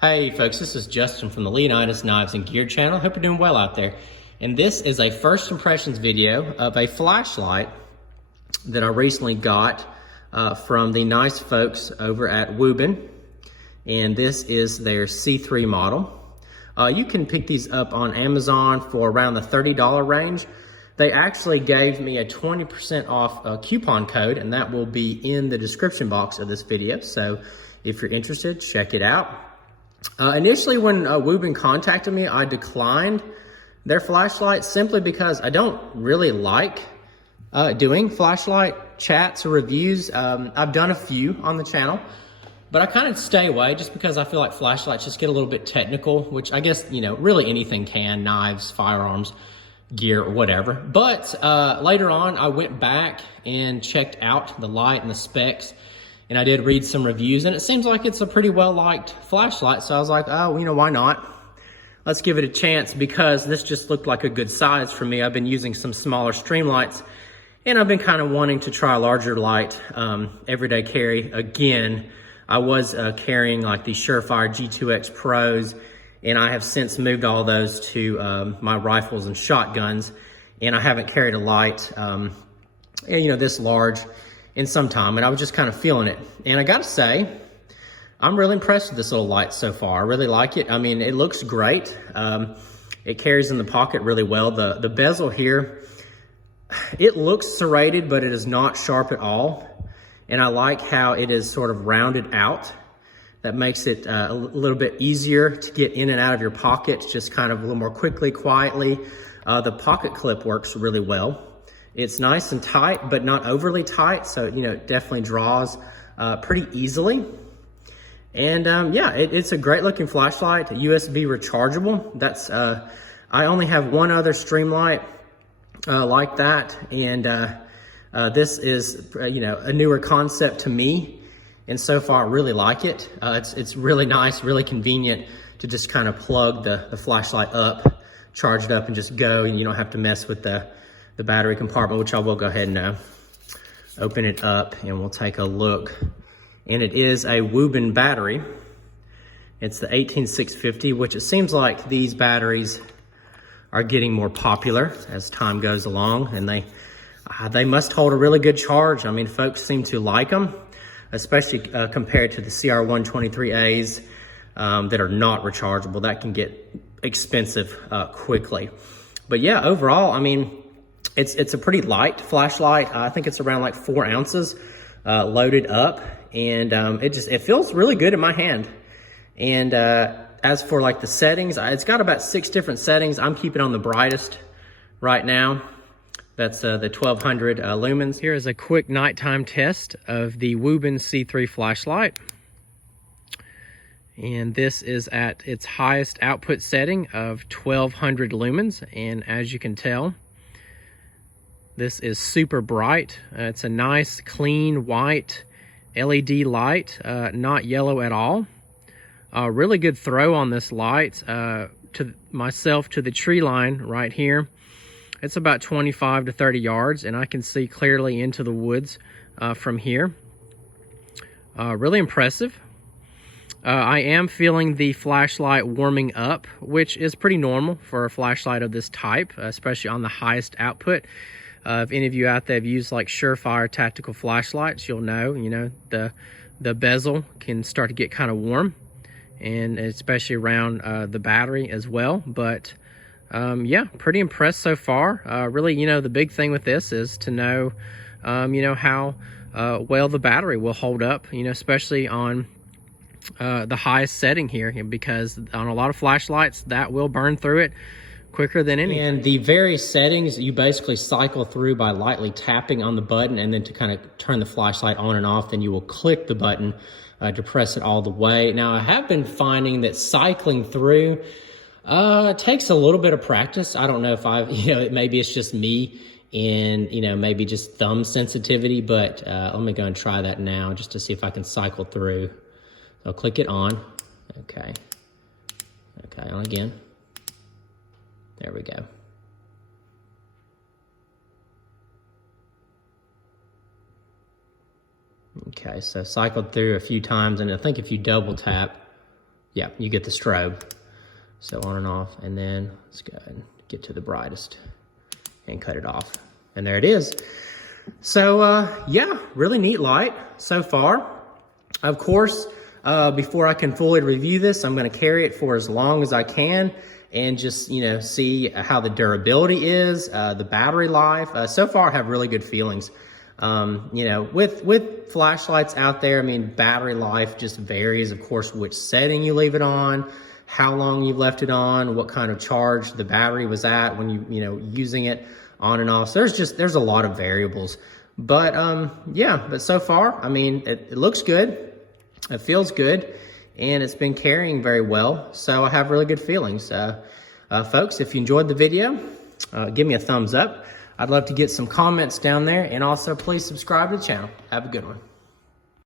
Hey folks, this is Justin from the Leonidas Knives and Gear channel. Hope you're doing well out there. And this is a first impressions video of a flashlight that I recently got from the nice folks over at Wuben. And this is their C3 model. You can pick these up on Amazon for around the $30 range. They actually gave me a 20% off coupon code, and that will be in the description box of this video. So if you're interested, check it out. Initially, when Wuben contacted me, I declined their flashlight simply because I don't really like doing flashlight chats or reviews. I've done a few on the channel, but I kind of stay away just because I feel like flashlights just get a little bit technical, which I guess, you know, really anything can, knives, firearms, gear, or whatever. But later on, I went back and checked out the light and the specs, and I did read some reviews, and it seems like it's a pretty well-liked flashlight. So I was like, oh, you know, why not? Let's give it a chance, because this just looked like a good size for me. I've been using some smaller streamlights, and I've been kind of wanting to try a larger light, everyday carry. Again, I was carrying like the Surefire G2X Pros, and I have since moved all those to my rifles and shotguns, and I haven't carried a light, you know, this large in some time, and I was just kind of feeling it. And I gotta say, I'm really impressed with this little light so far. I really like it. I mean, it looks great. It carries in the pocket really well. The bezel here, it looks serrated, but it is not sharp at all. And I like how it is sort of rounded out. That makes it a little bit easier to get in and out of your pocket, just kind of a little more quickly, quietly. The pocket clip works really well. It's nice and tight, but not overly tight, so, you know, it definitely draws pretty easily. And yeah, it's a great looking flashlight, USB rechargeable. That's I only have one other streamlight like that, and this is you know, a newer concept to me, and so far I really like it. It's really nice, really convenient to just kind of plug the flashlight up, charge it up, and just go, and you don't have to mess with the battery compartment, which I will go ahead and open it up, and we'll take a look. And it is a Wuben battery. It's the 18650, which it seems like these batteries are getting more popular as time goes along, and they must hold a really good charge. I mean, folks seem to like them, especially compared to the CR123As that are not rechargeable. That can get expensive quickly. But yeah, overall, I mean, it's a pretty light flashlight. I think it's around like 4 ounces loaded up, and it feels really good in my hand. And as for like the settings, it's got about 6 different settings. I'm keeping on the brightest right now. That's the 1200 lumens. Here is a quick nighttime test of the Wuben C3 flashlight. And this is at its highest output setting of 1200 lumens. And as you can tell, this is super bright. It's a nice, clean, white LED light, not yellow at all. Really good throw on this light to the tree line right here. It's about 25 to 30 yards, and I can see clearly into the woods from here. Really impressive. I am feeling the flashlight warming up, which is pretty normal for a flashlight of this type, especially on the highest output. If any of you out there have used like Surefire tactical flashlights, you'll know, you know, the bezel can start to get kind of warm, and especially around the battery as well. But yeah, pretty impressed so far. Really, you know, the big thing with this is to know, you know, how well the battery will hold up, you know, especially on the highest setting here, because on a lot of flashlights that will burn through it quicker than anything. And the various settings you basically cycle through by lightly tapping on the button, and then to kind of turn the flashlight on and off, then you will click the button to press it all the way. Now, I have been finding that cycling through takes a little bit of practice. I don't know if you know, maybe it's just me and, you know, maybe just thumb sensitivity, but let me go and try that now just to see if I can cycle through. So I'll click it on. Okay, on again. There we go. Okay, so cycled through a few times, and I think if you double tap, yeah, you get the strobe. So on and off, and then let's go ahead and get to the brightest and cut it off. And there it is. So yeah, really neat light so far. Of course, before I can fully review this, I'm gonna carry it for as long as I can and just, you know, see how the durability is, the battery life. So far I have really good feelings. You know, with flashlights out there, I mean, battery life just varies, of course, which setting you leave it on, how long you've left it on, what kind of charge the battery was at when you know, using it on and off. So there's a lot of variables. But yeah, but so far, I mean, it looks good, it feels good, and it's been carrying very well. So I have really good feelings. Folks, if you enjoyed the video, give me a thumbs up. I'd love to get some comments down there, and also please subscribe to the channel. Have a good one.